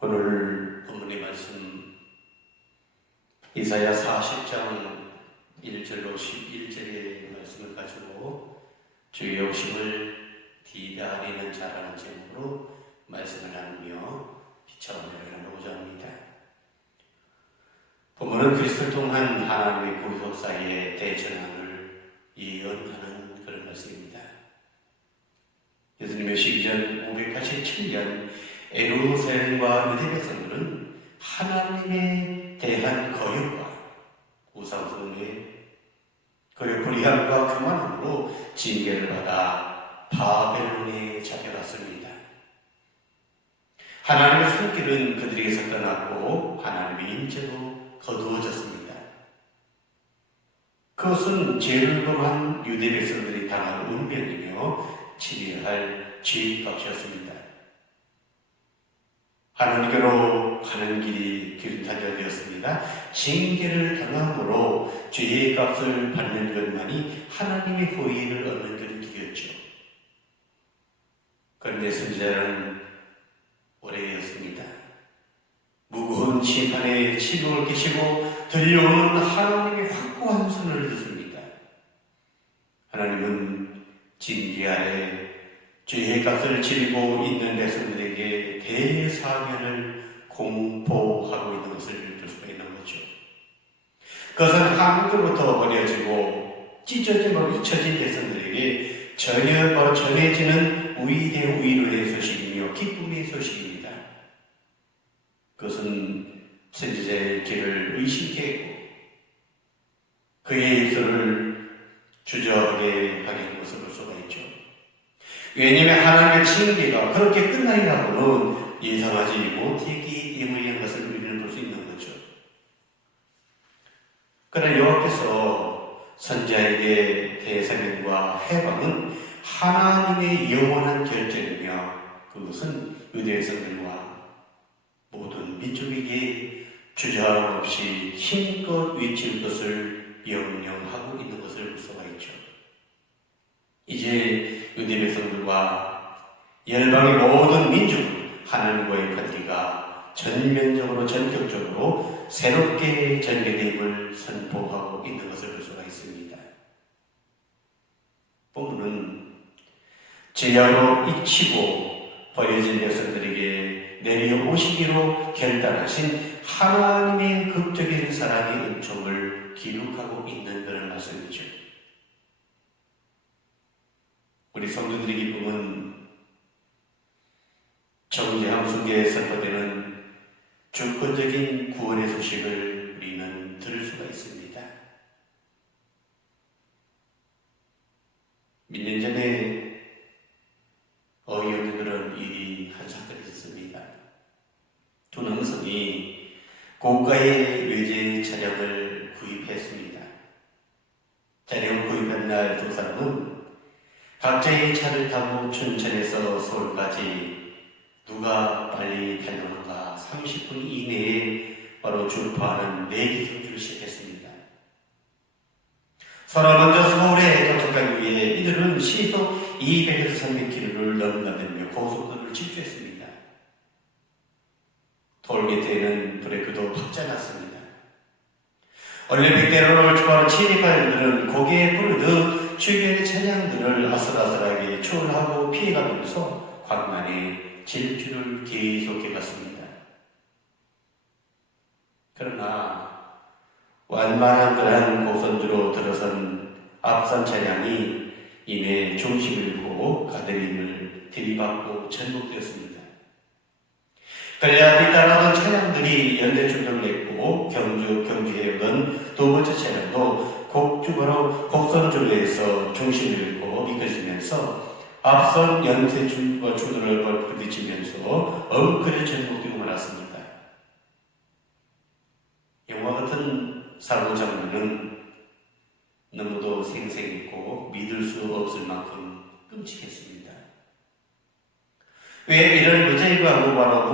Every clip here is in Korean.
오늘 본문의 말씀 이사야 40장 1절로 11절의 말씀을 가지고 주의 욕심을 디다리는 자라는 제목으로 말씀을 나누며 비춰보려 나누고자 합니다. 본문은 그리스도를 통한 하나님의 구속사의 대전함을 예언하는 그런 말씀입니다. 예수님의 시기전 587년 에루살렘과 유대 백성들은 하나님에 대한 거역과 우상숭배, 그리고 불의함과 교만함으로 징계를 받아 바벨론에 잡혀갔습니다. 하나님의 손길은 그들에게서 떠났고 하나님의 임재도 거두어졌습니다. 그것은 죄를 범한 유대 백성들이 당할 운명이며 치러야 할 죄값이었습니다. 하나님께로 가는 길이 길다되었습니다. 징계를 당함으로 죄의 값을 받는 것만이 하나님의 호의를 얻는 그런 길이었죠. 그런데 선지자는 오래였습니다. 무거운 심판의 침묵을 끼치고 들려오는 하나님의 확고한 손을 듣습니다. 하나님은 징계 아래 죄의 값을 지르고 있는 백성들에게 대사면을 공포하고 있는 것을 볼 수가 있는 거죠. 그것은 한국으로부터 버려지고 찢어지고 잊혀진 백성들에게 전혀 바로 전해지는 위로의 소식이며 기쁨의 소식입니다. 그것은 선지자의 길을 의심케 했고 그의 입술을 주저하게 하게 한 것을 볼 수가 있죠. 왜냐하면 하나님의 징계가 그렇게 끝나리라고는 예상하지 못했기 때문인 것을 우리는 볼 수 있는 거죠. 그러나 여호와께서 선지자에게 대사면과 해방은 하나님의 영원한 결정이며 그것은 유대 백성들과 모든 민족에게 주저함 없이 힘껏 외칠 것을 명령하고 있는 것을 볼 수가 있죠. 이제 유대 백성들과 열방의 모든 민족은 하나님과의 관계가 전면적으로 전격적으로 새롭게 전개됨을 선포하고 있는 것을 볼 수가 있습니다. 본문은 죄악으로 잊히고 버려진 백성들에게 내려오시기로 결단하신 하나님의 극적인 사랑의 은총을 기록하고 있는 그런 말씀이죠. 우리 성도들의 기쁨은 정죄함 속에 선포되는 주권적인 구원의 소식을 우리는 들을 수가 있습니다. 몇 년 전에 어이없는 그런 일이 한 사건이 있었습니다. 두 남성이 고가의 외제 차량을 구입했습니다. 차량을 구입한 날 두 사람은 각자의 차를 타고 춘천에서 서울까지 누가 빨리 달려오는가 30분 이내에 바로 주파하는 4개 경주를 시작했습니다. 서로 먼저 서울에 도착하기 위해 이들은 시속 200에서 300km를 넘나들며 고속도로를 질주했습니다. 톨게이트에는 브레이크도 박지 않았습니다. 올림픽대로를 추가로 진입한 이들은 고개에 불을 넣어 주변의 차량들을 아슬아슬하게 추월하고 피해가면서 광란의 질주를 계속해갔습니다. 그러나 완만한 그러한 고선주로 들어선 앞선 차량이 이내 중심을 잃고 가드림을 들이받고 전복되었습니다. 그래야 뒤따라오던 차량들이 연대 충돌을 했고 경주에 오던 두 번째 차량도 곡선주로에서 중심을 잃고 미끄러지면서 앞선 연쇄 충돌을 부딪히면서 엉클에 전복되고 말았습니다. 영화 같은 사고 장면은 너무도 생생했고 믿을 수 없을 만큼 끔찍했습니다. 왜 이런 무책임하고 바로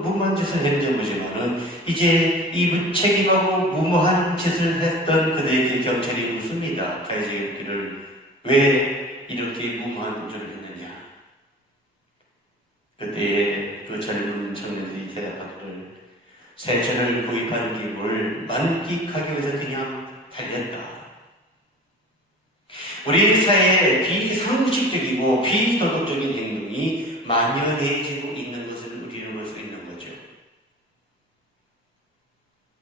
무모한 짓을 했는지 모르지만은 이제 이 무책임하고 무모한 짓을 했던 그들에게 경찰이 묻습니다. 가해자들을 왜 이렇게 무모한 짓을 했느냐? 그때의 그 젊은 청년 청년들이 대답하기를 새 차를 구입한 기분을 만끽하기 위해서 그냥 달렸다. 우리 사회에 비상식적이고 비도덕적인 행동이 만연해지고 있는 것을 우리는 볼 수 있는 거죠.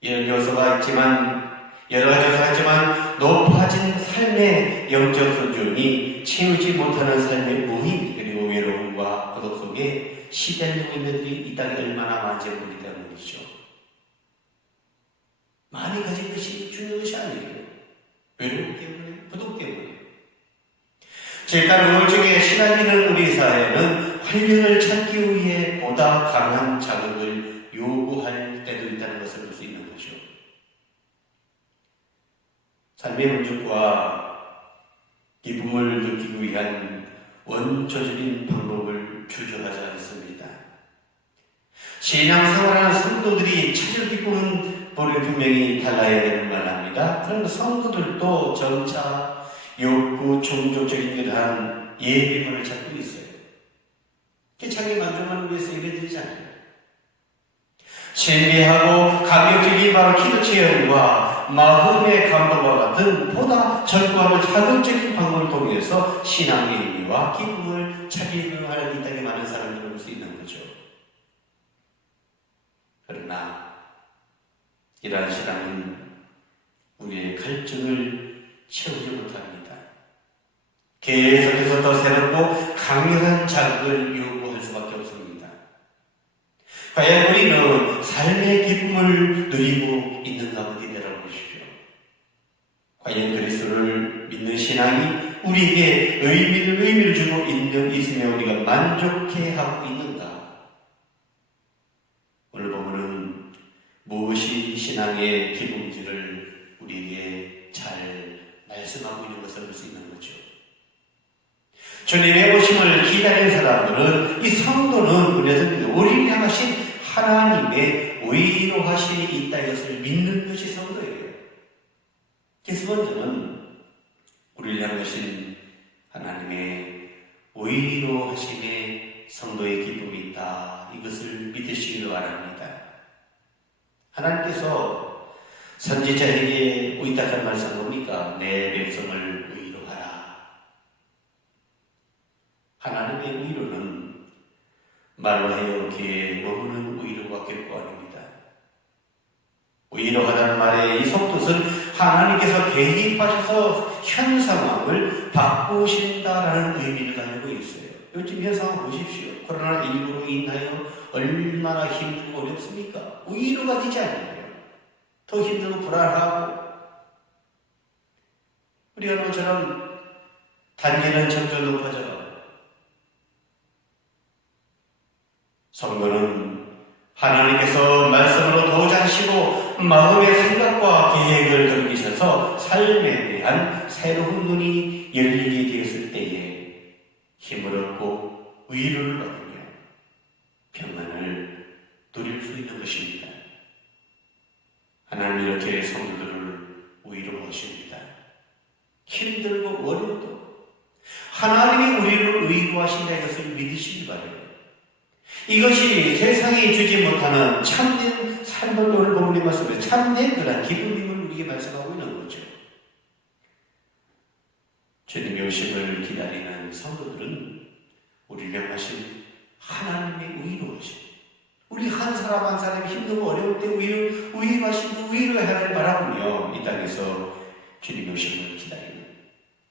이런 요소가 있지만, 여러 가지 요소가 있지만 높아진 삶의 영적 수준이 채우지 못하는 삶의 무힘 그리고 외로움과 고독 속에 시달리고 있는 들이 이 땅에 얼마나 많은지 모르기 때문이죠. 많이 가진 것이 중요한 것이 아니에요. 외로움 때문에, 고독 때문에. 일단 우울증에 시달리는 우리 사회는 활력을 찾기 위해 보다 강한 자극을 요구할 때도 있다는 것을 볼 수 있는 거죠. 삶의 만족과 기쁨을 느끼기 위한 원초적인 방법을 주저하지 않습니다. 신앙생활하는 성도들이 찾을 기쁨은 분명히 달라야 되는 말합니다. 그런 성도들도 점차 욕구 종족적인 그러한 예비문을 찾고 있어요. 자기 만족만을 위해서 예배드리잖아요. 신비하고 감격적인 바로 기도 체험과 마음의 감동과 같은 보다 전부하고 자극적인 방법을 통해서 신앙의 의미와 기쁨을 찾으려 하는 이 땅에 많은 사람들을 볼 수 있는 거죠. 그러나 이러한 신앙은 우리의 갈증을 채우지 못합니다. 계속해서 더 새롭고 강력한 자극을 요구할 수밖에 없습니다. 과연 우리는 삶의 기쁨을 누리고 있는가 한번 되돌아보십시오. 과연 그리스도를 믿는 신앙이 우리에게 의미를 주고 있으며 우리가 만족해하고 있는가? 오늘 보면은 무엇이 신앙의 기쁨인지를 우리에게 잘 말씀하고 있는 것을 볼 수 있는 거죠. 주님의 오심을 기다리는 사람들은 이 성도는 우리를 향하신 하나님의 위로하심이 있다 이것을 믿는 것이 성도예요. 그래서 먼저는 우리를 향하신 하나님의 위로하심에 성도의 기쁨이 있다 이것을 믿으시기를 바랍니다. 하나님께서 선지자에게 의탁한 말씀 뭡니까? 내 백성을 위로하라. 하나님의 위로는 말로 하여 귀에 머무는 위로가 결코 아닙니다. 위로하다는 말의 이 속뜻은 하나님께서 개입하셔서 현 상황을 바꾸신다라는 의미를 가지고 있어요. 요즘 현 상황 보십시오. 코로나19로 인하여 얼마나 힘들고 어렵습니까? 위로가 되지 않나요? 더 힘들고 불안하고 우리가 모처럼 단계는 점점 높아져가고 성도는 하나님께서 말씀으로 도우시고 마음의 생각과 계획을 넘기셔서 삶에 대한 새로운 눈이 열리게 되었을 때에 힘을 얻고 위로를 얻으며 평안을 누릴 수 있는 것입니다. 하나님 이렇게 성도들을 위로하십니다. 힘들고 어려워도 하나님이 우리를 위로하신다 이것을 믿으시기 바랍니다. 이것이 세상이 주지 못하는 참된 삶을 오늘 본문의 말씀에 참된 그런 기쁨임을 우리에게 말씀하고 있는 거죠. 주님의 오심을 기다리는 성도들은 우리를 향하신 하나님의 위로하심, 우리 한 사람 한 사람이 힘들고 어려울 때 위로하신 그 위로의 하나님을 바라보며 이 땅에서 주님의 오심을 기다리는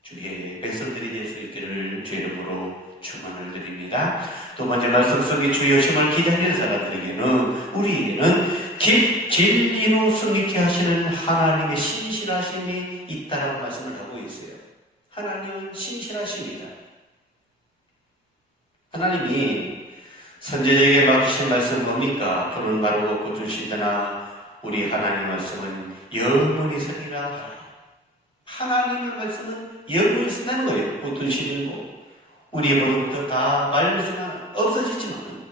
주의 백성들이 될 수 있기를 주의 이름으로 축원을 드립니다. 두 번째 말씀 속에 주의 오심을 기다리는 사람들에게는 우리에게는 진리로 승리케 하시는 하나님의 신실하심이 있다라고 말씀을 하고 있어요. 하나님은 신실하십니다. 하나님이 선지자에게 맡기신 말씀 뭡니까? 푸른 나루 꽃을 심으나 우리 하나님 말씀은 영원히 서리라. 하나님의 말씀은 영원히 서는 거예요. 꽃을 심고 우리의 모습도 다 말르지만 없어지지만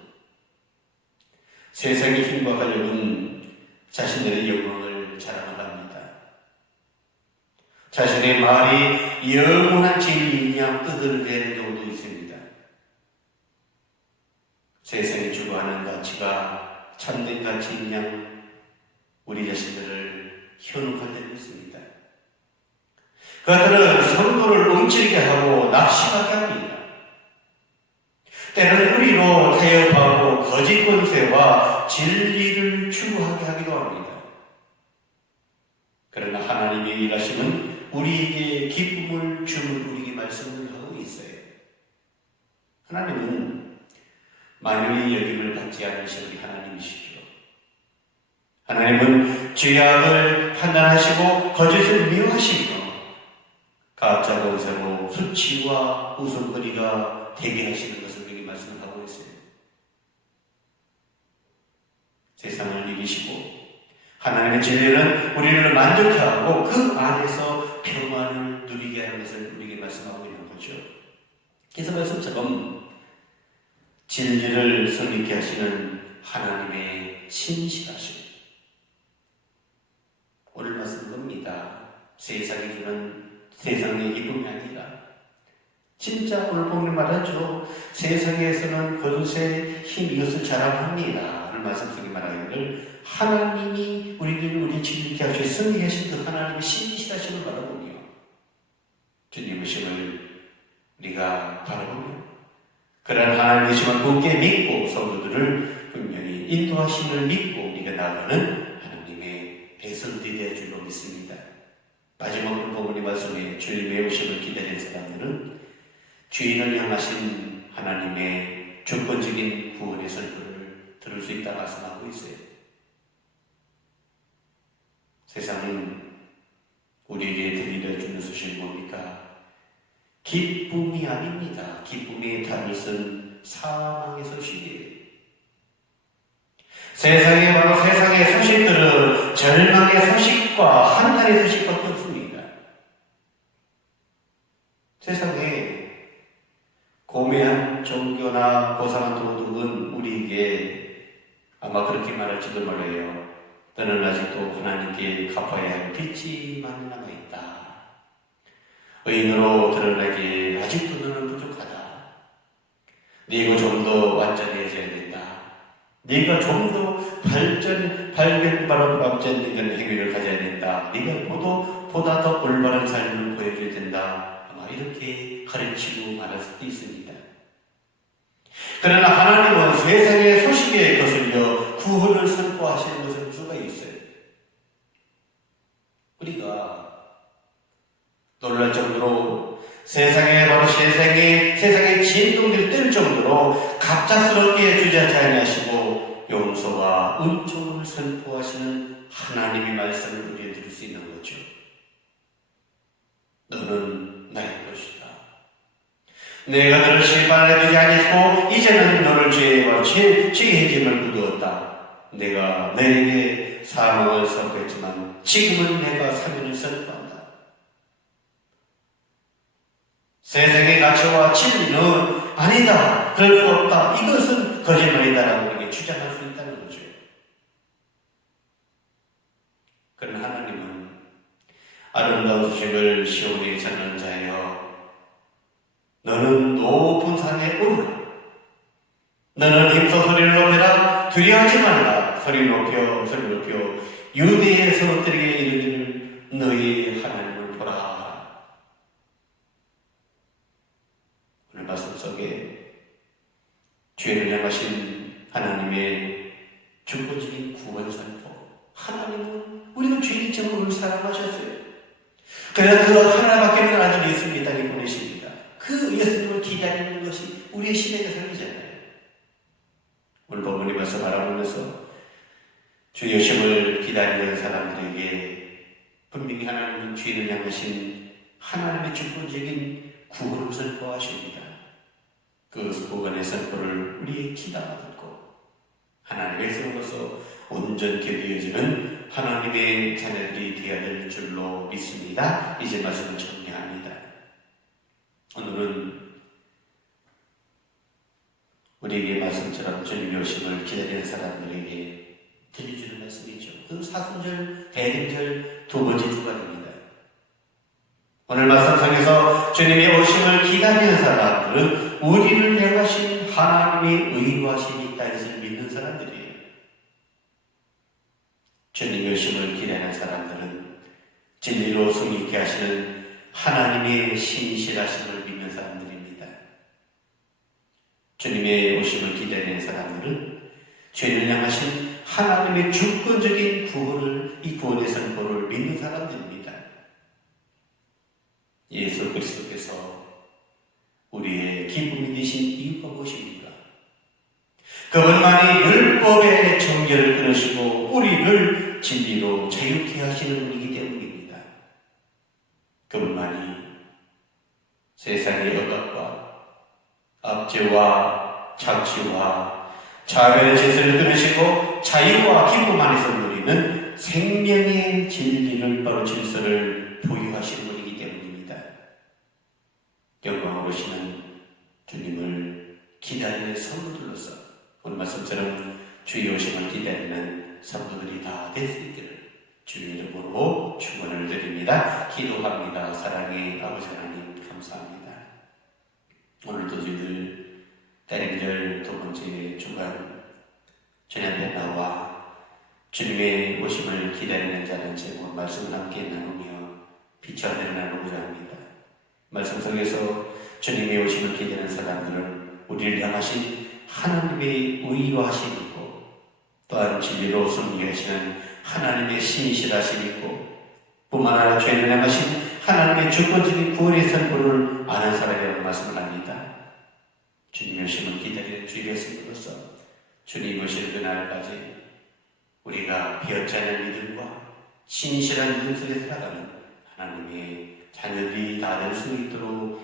세상의 힘과 권력은 자신들의 영광을 자랑합니다. 자신의 말이 영원한 진리이냐 떠들어대는 경우도 있습니다. 세상이 추구하는 가치가 참된 가치인 양 우리 자신들을 현혹하게 했습니다. 그들은 성도를 움츠리게 하고 낙심하게 합니다. 때로는 우리로 타협하고 거짓 권세와 진리를 추구하게 하기도 합니다. 그러나 하나님의 일하심은 우리에게 기쁨을 주는 우리에게 말씀을 하고 있어요. 하나님은 만연히 여김을 받지 않으신 우리 하나님이시죠. 하나님은 죄악을 판단하시고 거짓을 미워하시며 가짜 권세로 수치와 웃음거리가 되게 하시는 것을 우리에게 말씀하고 있어요. 세상을 이기시고 하나님의 진리는 우리를 만족해 하고 그 안에서 평안을 누리게 하는 것을 우리에게 말씀하고 있는 거죠. 그래서 말씀처럼 진리를 성립케 하시는 하나님의 신실하심. 오늘 말씀 겁니다. 세상이 주는 세상의 기쁨이 아니라 진짜 오늘 보면 말하죠. 세상에서는 거짓의 힘 이것을 자랑합니다. 오늘 말씀 속에 말하기를 하나님이 우리를 진리케 하시고 승리케 하신 그 하나님의 신실하심을 바라보며 주님의 심을 우리가 바라보며 그러한 하나님의 심을 굳게 믿고 성도들을 분명히 인도하심을 믿고 우리가 나아가는 하나님의 백성들이 되어 줄로 믿습니다. 마지막으로 본문의 말씀에 주님의 오심을 기다리는 사람들은 주인을 향하신 하나님의 주권적인 구원의 설교를 들을 수 있다고 말씀하고 있어요. 세상은 우리에게 들려주는 소식이 뭡니까? 기쁨이 아닙니다. 기쁨의 단을 쓴 사망의 소식이에요. 세상에 바로 세상의 소식들은 절망의 소식과 한탄의 소식밖에 없습니다. 세상에 고매한 종교나 고상한 도덕은 우리에게 아마 그렇게 말할지도 몰라요. 너는 아직도 하나님께 갚아야 할 빚지만 남아있다. 의인으로 드러나기에 아직도 너는 부족하다. 네가 좀 더 완전해져야 된다. 네가 좀 더 발견된 행위를 가져야 된다. 네가 보다 더 올바른 삶을 보여줘야 된다. 아마 이렇게 가르치고 말할 수도 있습니다. 그러나 하나님은 세상의 소식에 거슬려 구원을 선포하시는 것을 볼 수가 있어요. 우리가 놀랄 정도로 바로 세상의 진동들이 뜰 정도로 갑작스럽게 주저하지 아니하시고 용서와 은총을 선포하시는 하나님의 말씀을 우리에 들을 수 있는 거죠. 너는 나의 것이다. 내가 너를 심판하려 두지 아니하고 이제는 너를 죄의 짐을 묻었다. 내가 너에게 사망을 선포했지만 지금은 내가 사면을 선포한다. 세상의 가치와 진리는 아니다, 그럴 수 없다, 이것은 거짓말이다라고 우리에게 주장할 수 있다는 거죠. 그러나 하나님은 아름다운 소식을 시온에 전하는 자여, 너는 높은 산에 오르라. 너는 힘써 소리를 높여라. 두려워하지 말라. 소리 높여 유대의 성읍들에게 이르기를 너희 하나님을 보라. 오늘 말씀 속에 죄를 향하신 하나님의 주권적인 구원 선포. 하나님은 우리가 죄인처럼 우리를 사랑하셨어요. 그래서 그 하나밖에 없는 아들이 예수님이 땅에 보내십니다. 그 예수님을 기다리는 것이 우리의 신앙의 삶이잖아요. 오늘 본문의 말씀 바라보면서 주 예수님을 기다리는 사람들에게 분명히 하나님은 죄를 향하신 하나님의 주권적인 구원을 선포하십니다. 그 구원의 선포를 우리의 기다가 듣고 하나님의 백성으로서 온전케 되어지는 하나님의 자녀들이 되어야 될 줄로 믿습니다. 이제 말씀을 정리합니다. 오늘은 우리에게 말씀처럼 주님의 오심을 기다리는 사람들에게 들려주는 말씀이죠. 그 사순절, 대림절 두 번째 주간입니다. 오늘 말씀상에서 주님의 오심을 기다리는 사람들은 우리를 향하신 하나님의 의로하심이 있다 해서 믿는 사람들이에요. 주님의 오심을 기다리는 사람들은 진리로 승리케 하시는 하나님의 신실하심을 믿는 사람들입니다. 주님의 오심을 기다리는 사람들은 죄를 향하신 하나님의 주권적인 구원을, 이 구원의 선포를 믿는 사람들입니다. 예수 그리스도께서 우리의 기쁨이 되신 이유가 무엇입니까? 그분만이 율법의 정죄를 끊으시고 우리를 진리로 자유케 하시는 분이기 때문입니다. 그분만이 세상의 억압과 압제와 착취와 차별의 질서를 끊으시고 자유와 기쁨 안에서 누리는 생명의 진리를 바로 질서를 보유하시는 분이기 때문입니다. 영광으로 오시는 주님을 기다리는 성도들로서 오늘 말씀처럼 주의 오심을 기다리는 성도들이 다 될 수 있기를 주의 이름으로 축원을 드립니다. 기도합니다. 사랑의 아버지 하나님 감사합니다. 오늘도 저희들 대림절 두 번째 주간 주님 앞에 나와 주님의 오심을 기다리는 자는 제목 말씀을 함께 나누며 빛과 은혜를 나누고자 합니다. 말씀 속에서 주님의 오심을 기다리는 사람들은 우리를 향하신 하나님의 의로하심이 있고 또한 진리로 승리하시는 하나님의 신실하심이 있고 뿐만 아니라 죄를 향하신 하나님의 주권적인 구원의 선포를 아는 사람이라는 말씀을 합니다. 주님의 오심을 기다리는 주의 백성으로서 주님 오실 그날까지 우리가 비었지 않은 믿음과 신실한 믿음 속에 살아가는 하나님의 자녀들이 다 될 수 있도록